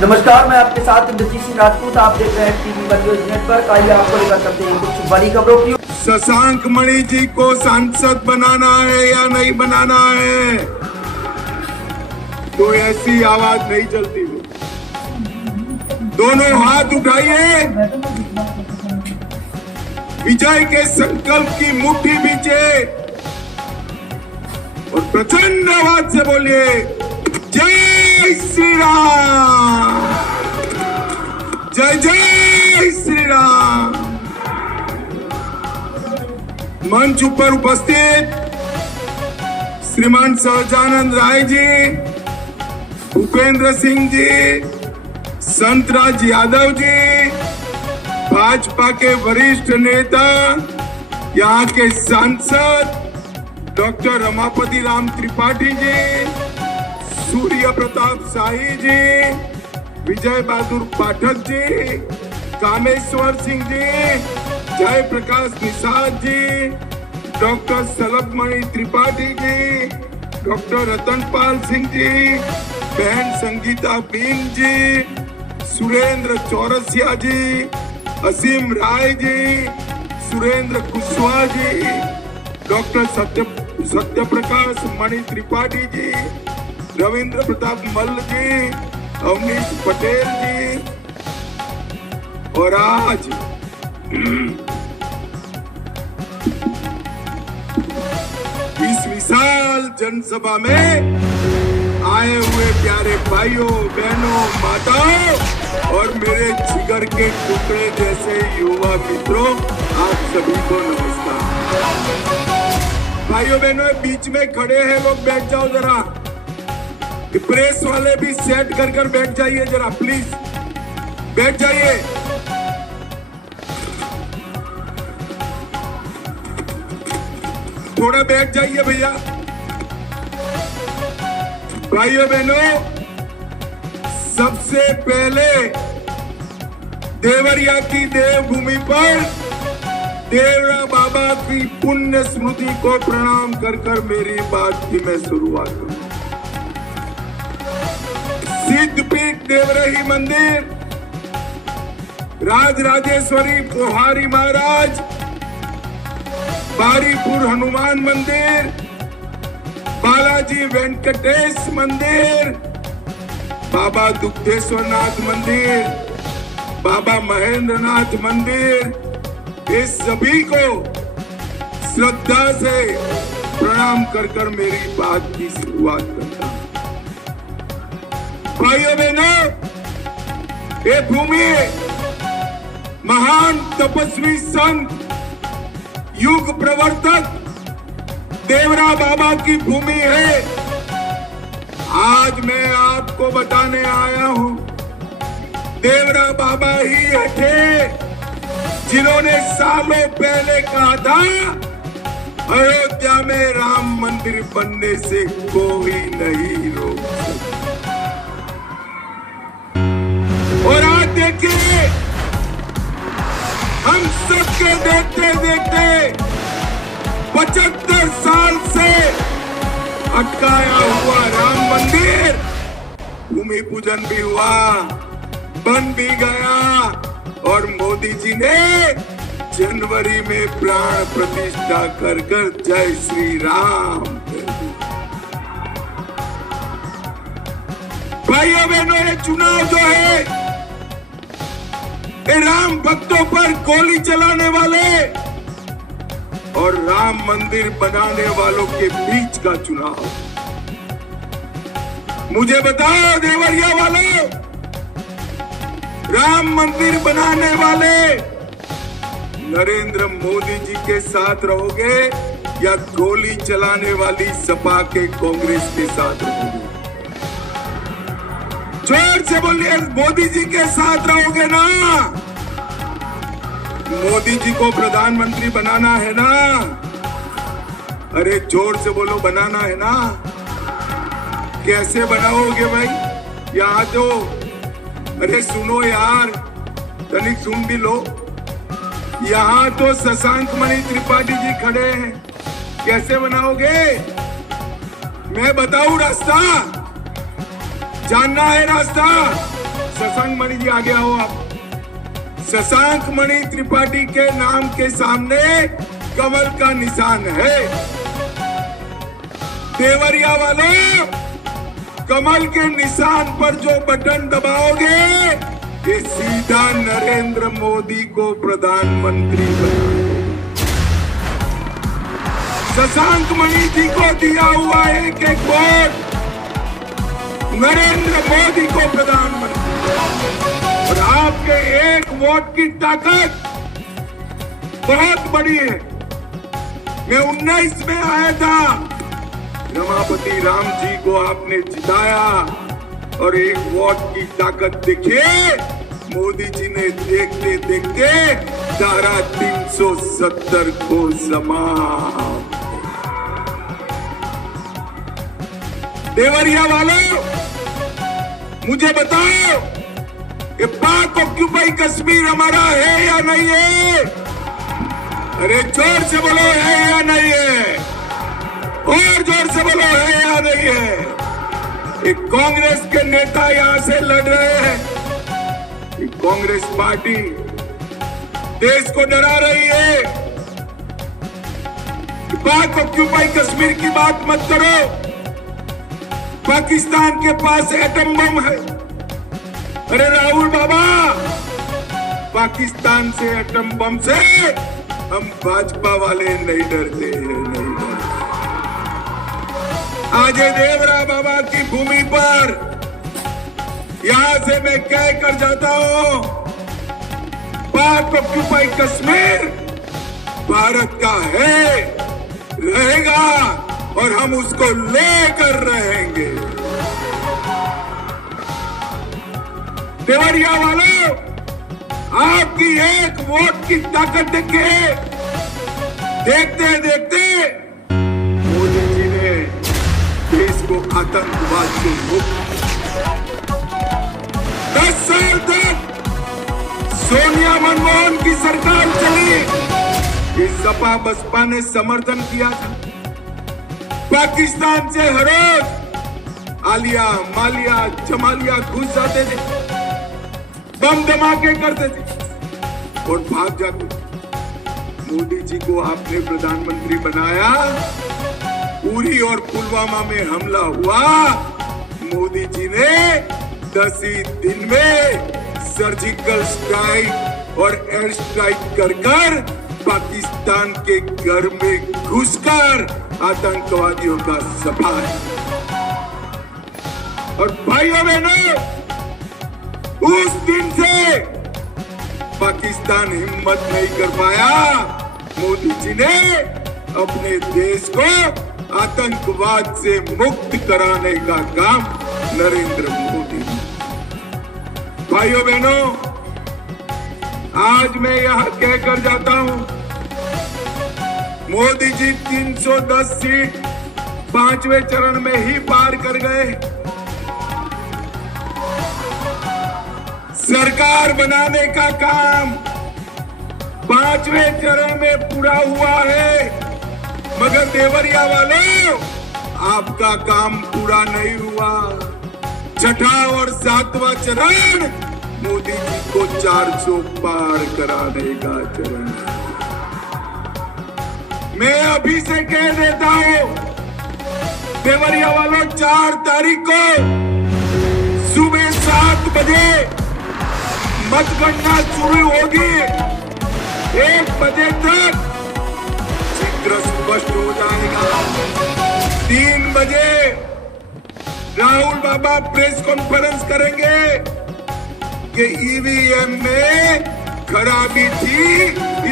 नमस्कार, मैं आपके साथ इंद्रजीत सिंह राजपूत। आप देख रहे हैं टीवी वन न्यूज नेटवर्क। आइए आपको लेकर चलते हैं कुछ बड़ी खबरों की। शशांक मणि जी को सांसद बनाना है या नहीं बनाना है, तो ऐसी आवाज नहीं चलती। दोनों हाथ उठाइए, विजय के संकल्प की मुट्ठी बीचे और प्रचंड आवाज से बोलिए, जय श्री राम, जय जय श्री राम। मंच पर उपस्थित श्रीमान सहजानंद राय जी, भूपेंद्र सिंह जी, संतराज यादव जी, भाजपा के वरिष्ठ नेता, यहाँ के सांसद doctor Ramapati Ram Tripathi ji, Surya Pratap Shahi ji, Vijay Bahadur Pathak ji, Kameshwar Singh ji, Jai Prakash Nishad ji, doctor Shalabhmani Tripathi ji, doctor Ratanpal Singh ji, बहन संगीता बीन जी, सुरेंद्र चौरसिया जी, असीम राय जी, सुरेंद्र कुशवाहा जी, डॉक्टर सत्य प्रकाश मणि त्रिपाठी जी, रविंद्र प्रताप मल्ल जी, अवनीश पटेल जी। और आज इस विशाल जनसभा में आए हुए प्यारे भाइयों, बहनों, माताओं और मेरे जिगर के टुकड़े जैसे युवा मित्रों, आप सभी को नमस्कार। भाइयों बहनों, बीच में खड़े हैं लोग, बैठ जाओ जरा। प्रेस वाले भी सेट कर बैठ जाइए जरा, प्लीज बैठ जाइए। थोड़ा बैठ जाइए भैया। भाइयों बहनों, सबसे पहले देवरिया की देवभूमि पर देवरा बाबा की पुण्य स्मृति को प्रणाम कर मेरी बात की मैं शुरुआत करूं। सिद्धपीठ देवरही मंदिर, राजराजेश्वरी पोहारी महाराज, बारीपुर हनुमान मंदिर, बालाजी वेंकटेश मंदिर, बाबा दुग्धेश्वर नाथ मंदिर, बाबा महेंद्र नाथ मंदिर, इस सभी को श्रद्धा से प्रणाम कर मेरी बात की शुरुआत करता हूं। भाइयों बहनों, ये भूमि महान तपस्वी संत, युग प्रवर्तक देवरा बाबा की भूमि है। आज मैं आपको बताने आया हूं, देवरा बाबा ही थे जिन्होंने सालों पहले कहा था, अयोध्या में राम मंदिर बनने से कोई नहीं रोक सकता। और आज देखिए, हम सबके देखते देखते 75 साल से अटकाया हुआ राम मंदिर भूमि पूजन भी हुआ, बन भी गया और मोदी जी ने जनवरी में प्राण प्रतिष्ठा कर जय श्री राम। भाइयों बहनों, ये चुनाव जो है, राम भक्तों पर गोली चलाने वाले और राम मंदिर बनाने वालों के बीच का चुनाव। मुझे बताओ देवरिया वालों, राम मंदिर बनाने वाले नरेंद्र मोदी जी के साथ रहोगे या गोली चलाने वाली सपा के कांग्रेस के साथ रहोगे? जोर से बोलिए, मोदी जी के साथ रहोगे ना? मोदी जी को प्रधानमंत्री बनाना है ना? अरे जोर से बोलो, बनाना है ना? कैसे बनाओगे भाई? यहाँ तो, अरे सुनो यार, तनिक सुन भी लो। यहाँ तो शशांक मणि त्रिपाठी जी खड़े हैं, कैसे बनाओगे? मैं बताऊं रास्ता? जानना है रास्ता? शशांक मणि जी आगे आओ आप। शशांक मणि त्रिपाठी के नाम के सामने कमल का निशान है। देवरिया वालों, कमल के निशान पर जो बटन दबाओगे ये सीधा नरेंद्र मोदी को प्रधानमंत्री बनाएगा। शशांक मणि जी को दिया हुआ एक एक वोट नरेंद्र मोदी को प्रधानमंत्री, और आपके एक वोट की ताकत बहुत बड़ी है। मैं 19 में आया था, रमापति राम जी को आपने जिताया और एक वोट की ताकत देखिए मोदी जी ने देखते देखते धारा 370 को समाप्त। देवरिया वालों, मुझे बताओ ये पाक ऑक्यूपाई कश्मीर हमारा है या नहीं है? अरे जोर से बोलो, है या नहीं है? और जोर से बोलो, है या नहीं है? एक कांग्रेस के नेता यहां से लड़ रहे हैं। एक कांग्रेस पार्टी देश को डरा रही है। पाक ऑक्यूपाई कश्मीर की बात मत करो, पाकिस्तान के पास एटम बम है। अरे राहुल बाबा, पाकिस्तान से एटम बम से हम भाजपा वाले नहीं डरते हैं, नहीं डरते। आज देवरा बाबा की भूमि पर यहां से मैं कह कर जाता हूं, पाक ऑक्यूपाई कश्मीर भारत का है, रहेगा और हम उसको लेकर रहेंगे। देवरिया वालों, आपकी एक वोट की ताकत देखिए। देखते देखते मोदी जी ने देश को आतंकवाद से मुक्त, 10 साल तक सोनिया मनमोहन की सरकार चली, इस सपा बसपा ने समर्थन किया था। पाकिस्तान से हर रोज आलिया मालिया जमालिया घुस जाते थे, बम धमाके करते थे और भाग जाते। मोदी जी को आपने प्रधानमंत्री बनाया, उरी और पुलवामा में हमला हुआ, मोदी जी ने 10 ही दिन में सर्जिकल स्ट्राइक और एयर स्ट्राइक कर पाकिस्तान के घर में घुसकर आतंकवादियों का सफाया। और भाइयों बहनों, उस दिन से पाकिस्तान हिम्मत नहीं कर पाया। मोदी जी ने अपने देश को आतंकवाद से मुक्त कराने का काम नरेंद्र मोदी। भाइयों बहनों, आज मैं यहां कहकर जाता हूं, मोदी जी 310 सीट 5वें चरण में ही पार कर गए। सरकार बनाने का काम 5वें चरण में पूरा हुआ है, मगर देवरिया वालों, आपका काम पूरा नहीं हुआ। 6ठा और 7वां चरण मोदी जी को 400 पार कराने का चरण है। मैं अभी से कह देता हूं, देवरिया वालों, 4 तारीख को सुबह 7 बजे मतगणना शुरू होगी। 1 बजे तक चित्र स्पष्ट हो जाएगा। 3 बजे राहुल बाबा प्रेस कॉन्फ्रेंस करेंगे कि ईवीएम में खराबी थी,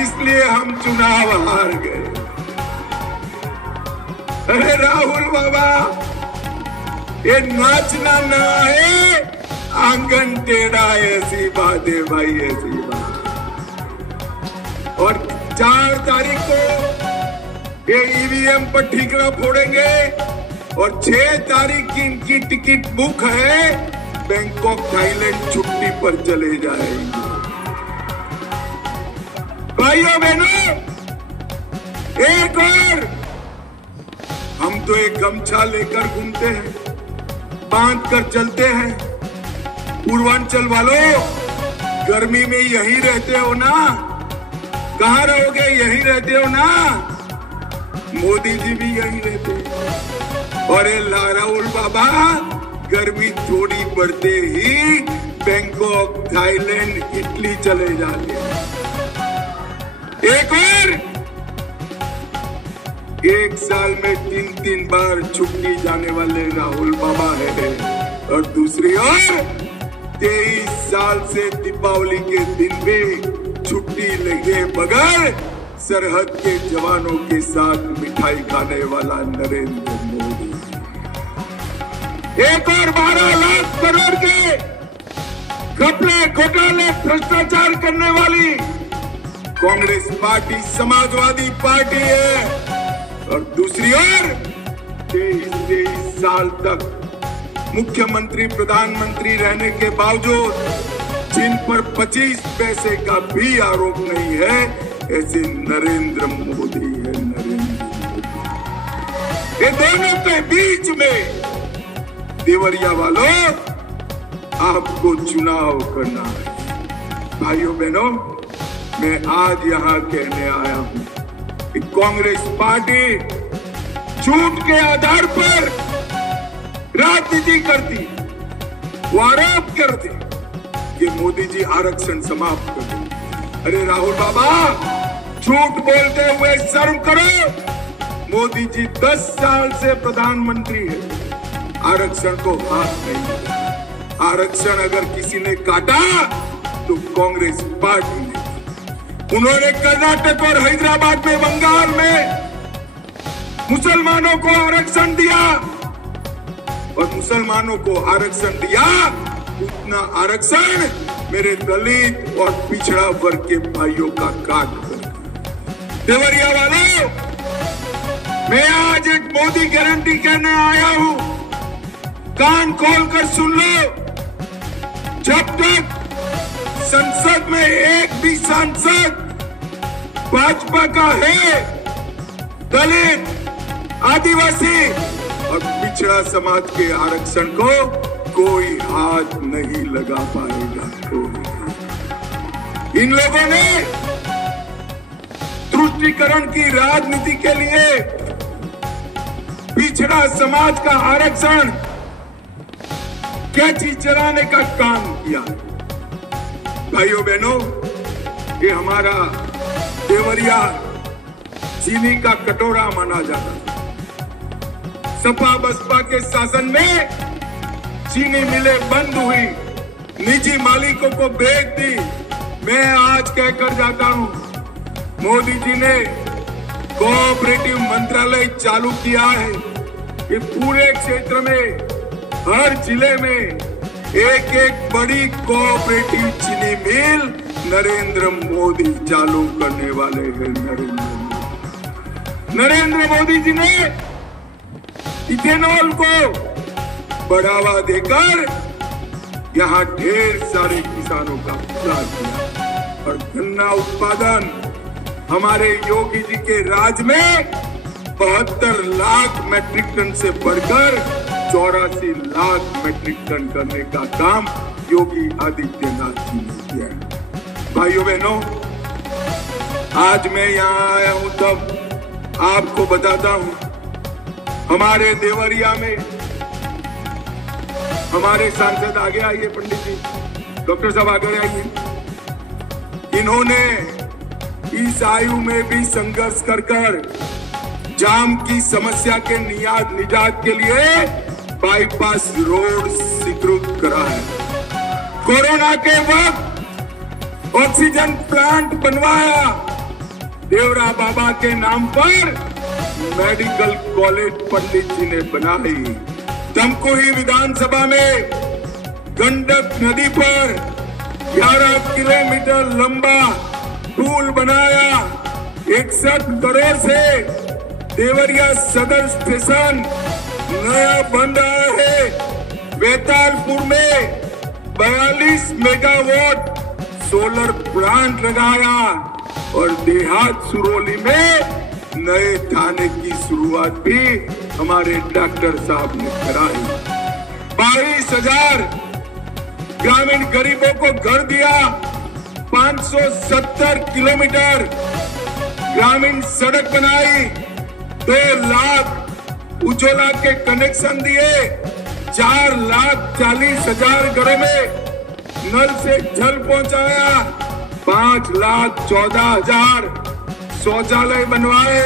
इसलिए हम चुनाव हार गए। अरे राहुल बाबा, ये नाचना ना है, आंगन टेढ़ा, ऐसी बात है भाई, ऐसी बात। और 4 तारीख को ये ईवीएम पर ठीकरा फोड़ेंगे और 6 तारीख की इनकी टिकट बुक है, बैंकॉक थाईलैंड छुट्टी पर चले जाएंगे। भाइयों बहनों, एक और, हम तो एक गमछा लेकर घूमते हैं, बांध कर चलते हैं, पूर्वांचल वालों, गर्मी में यहीं रहते हो ना? कहाँ रहोगे? यहीं रहते हो ना? मोदी जी भी यहीं रहते हैं। और ये राहुल बाबा गर्मी थोड़ी बढ़ते ही बैंकॉक, थाईलैंड, इटली चले जाते हैं। एक और, एक साल में 3-3 बार छुट्टी जाने वाले राहुल बाबा है। और दूसरी ओर 23 साल से दीपावली के दिन भी छुट्टी लगे बगैर सरहद के जवानों के साथ मिठाई खाने वाला नरेंद्र मोदी। एक और 12 लाख करोड़ के घपले, घोटाले, भ्रष्टाचार करने वाली कांग्रेस पार्टी समाजवादी पार्टी है। और दूसरी ओर 23 साल तक मुख्यमंत्री, प्रधानमंत्री रहने के बावजूद जिन पर 25 पैसे का भी आरोप नहीं है, ऐसे नरेंद्र मोदी है। नरेंद्र मोदी, ये दोनों के बीच में देवरिया वालों आपको चुनाव करना है। भाइयों बहनों, मैं आज यहां कहने आया हूं कि कांग्रेस पार्टी झूठ के आधार पर राजनीति करती, वो आरोप करती कि मोदी जी आरक्षण समाप्त कर दें। अरे राहुल बाबा, झूठ बोलते हुए शर्म करो। मोदी जी 10 साल से प्रधानमंत्री है, आरक्षण को हाथ नहीं दिया। आरक्षण अगर किसी ने काटा तो कांग्रेस पार्टी ने। उन्होंने कर्नाटक और हैदराबाद में, बंगाल में मुसलमानों को आरक्षण दिया, और मुसलमानों को आरक्षण दिया उतना आरक्षण मेरे दलित और पिछड़ा वर्ग के भाइयों का काट कर। देवरिया वालों, मैं आज एक मोदी गारंटी कहने आया हूं, कान खोलकर सुन लो। जब तक संसद में एक भी सांसद भाजपा का है, दलित, आदिवासी और पिछड़ा समाज के आरक्षण को कोई हाथ नहीं लगा पाएगा। इन लोगों ने तुष्टीकरण की राजनीति के लिए पिछड़ा समाज का आरक्षण कैची चलाने का काम किया। भाइयों बहनों, ये हमारा देवरिया चीनी का कटोरा माना जाता था। सपा बसपा के शासन में चीनी मिलें बंद हुई, निजी मालिकों को बेच दी। मैं आज कहकर जाता हूं, मोदी जी ने कोऑपरेटिव मंत्रालय चालू किया है कि पूरे क्षेत्र में, हर जिले में एक एक बड़ी कोऑपरेटिव चीनी मिल नरेंद्र मोदी चालू करने वाले हैं। नरेंद्र मोदी जी ने इथेनॉल को बढ़ावा देकर यहां ढेर सारे किसानों का भला किया, और गन्ना उत्पादन हमारे योगी जी के राज में 72 लाख मैट्रिक टन से बढ़कर 84 लाख मैट्रिक टन करने का काम योगी आदित्यनाथ जी ने किया है। भाइयों बहनों, आज मैं यहाँ आया हूं तब आपको बताता हूं, हमारे देवरिया में हमारे सांसद आगे आइए, पंडित जी, डॉक्टर साहब आगे आइए। इन्होंने इस आयु में भी संघर्ष कर जाम की समस्या के निजात के लिए बाईपास रोड स्वीकृत करा है। कोरोना के वक्त ऑक्सीजन प्लांट बनवाया, देवरा बाबा के नाम पर मेडिकल कॉलेज पंडित जी ने बनाई। तमकुही विधानसभा में गंडक नदी पर 11 किलोमीटर लंबा पुल बनाया। 61 करोड़ से देवरिया सदर स्टेशन नया बन रहा है। वेतालपुर में 42 मेगावाट सोलर प्लांट लगाया, और देहात सुरौली में नए थाने की शुरुआत भी हमारे डॉक्टर साहब ने कराई। 22,000 ग्रामीण गरीबों को घर दिया, 570 किलोमीटर ग्रामीण सड़क बनाई, 2 लाख उज्ज्वला के कनेक्शन दिए, 4,40,000 घरों में नल से जल पहुंचाया, 5,14,000 शौचालय बनवाए,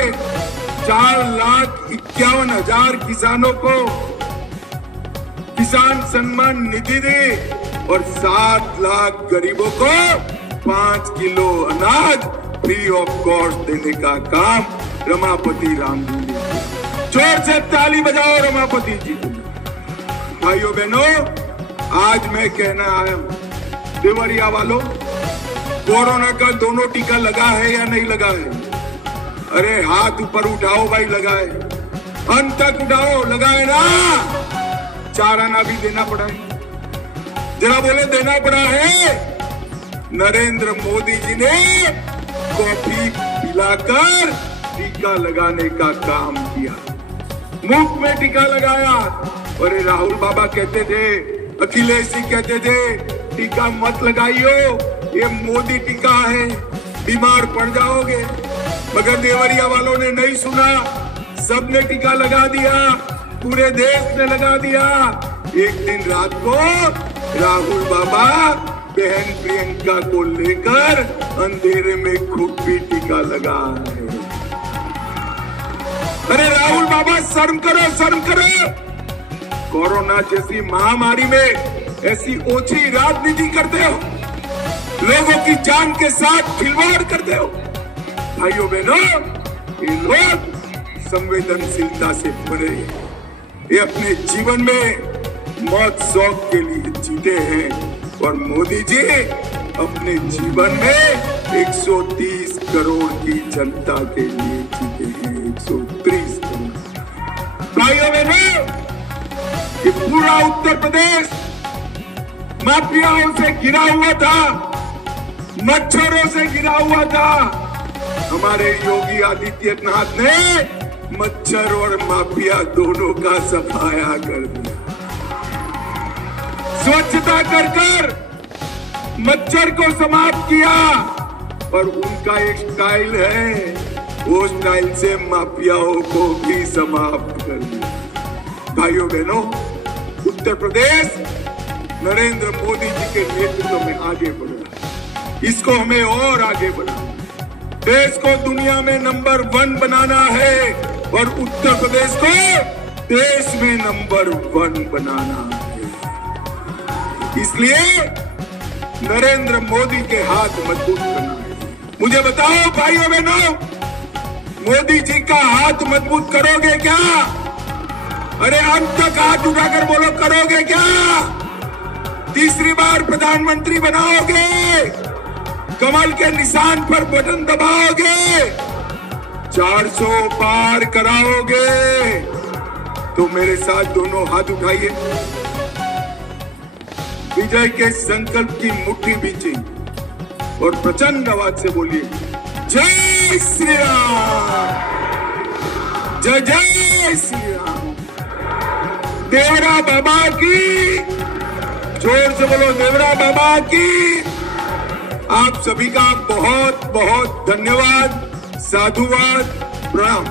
4,51,000 किसानों को किसान सम्मान निधि दी और 7 लाख गरीबों को 5 किलो अनाज फ्री ऑफ कॉस्ट देने का काम रमापति राम जी ने किया। जोर से ताली बजाओ रमापति जी। भाइयों बहनों, आज मैं कहना आया हूं, देवरिया वालों, कोरोना का दोनों टीका लगा है या नहीं लगा है? अरे हाथ ऊपर उठाओ भाई, लगाए, अंत तक उठाओ, लगाए ना? 4 आना भी देना पड़ा है, जरा बोले देना पड़ा है। नरेंद्र मोदी जी ने कॉफी पिलाकर टीका लगाने का काम किया, मुफ्त में टीका लगाया। और राहुल बाबा कहते थे, अखिलेश जी कहते थे, टीका मत लगाइयो, ये मोदी टीका है, बीमार पड़ जाओगे। मगर देवरिया वालों ने नहीं सुना, सबने टीका लगा दिया, पूरे देश ने लगा दिया। एक दिन रात को राहुल बाबा बहन प्रियंका को लेकर अंधेरे में खुद भी टीका लगा है। अरे राहुल बाबा, शर्म करो, शर्म करो। कोरोना जैसी महामारी में ऐसी ओछी राजनीति करते हो, लोगों की जान के साथ खिलवाड़ करते हो। भाइयों बहनों, ये लोग संवेदनशीलता से भरे हैं, ये अपने जीवन में मौत शौक के लिए जीते हैं। और मोदी जी अपने जीवन में 130 करोड़ की जनता के लिए जीते हैं, 130 करोड़। भाइयों बहनों, ये पूरा उत्तर प्रदेश माफियाओं से घिरा हुआ था, मच्छरों से घिरा हुआ था। हमारे योगी आदित्यनाथ ने मच्छर और माफिया दोनों का सफाया कर दिया, स्वच्छता कर कर मच्छर को समाप्त किया। और उनका एक स्टाइल है, वो स्टाइल से माफियाओं को भी समाप्त कर दिया। भाइयों बहनों, उत्तर प्रदेश नरेंद्र मोदी जी के नेतृत्व में आगे बढ़ रहा है, इसको हमें और आगे बढ़ाना, देश को दुनिया में नंबर 1 बनाना है और उत्तर प्रदेश को देश में नंबर 1 बनाना है। इसलिए नरेंद्र मोदी के हाथ मजबूत करना है। मुझे बताओ भाइयों बहनों, मोदी जी का हाथ मजबूत करोगे क्या? अरे अंत तक हाथ उठाकर बोलो, करोगे क्या? तीसरी बार प्रधानमंत्री बनाओगे? कमल के निशान पर बटन दबाओगे? 400 पार कराओगे? तो मेरे साथ दोनों हाथ उठाइए, विजय के संकल्प की मुट्ठी बींचे और प्रचंड आवाज से बोलिए, जय श्री राम, जय जय श्री राम। देवरा बाबा की, जोर से बोलो, देवरा बाबा की। आप सभी का बहुत बहुत धन्यवाद, साधुवाद, प्रणाम।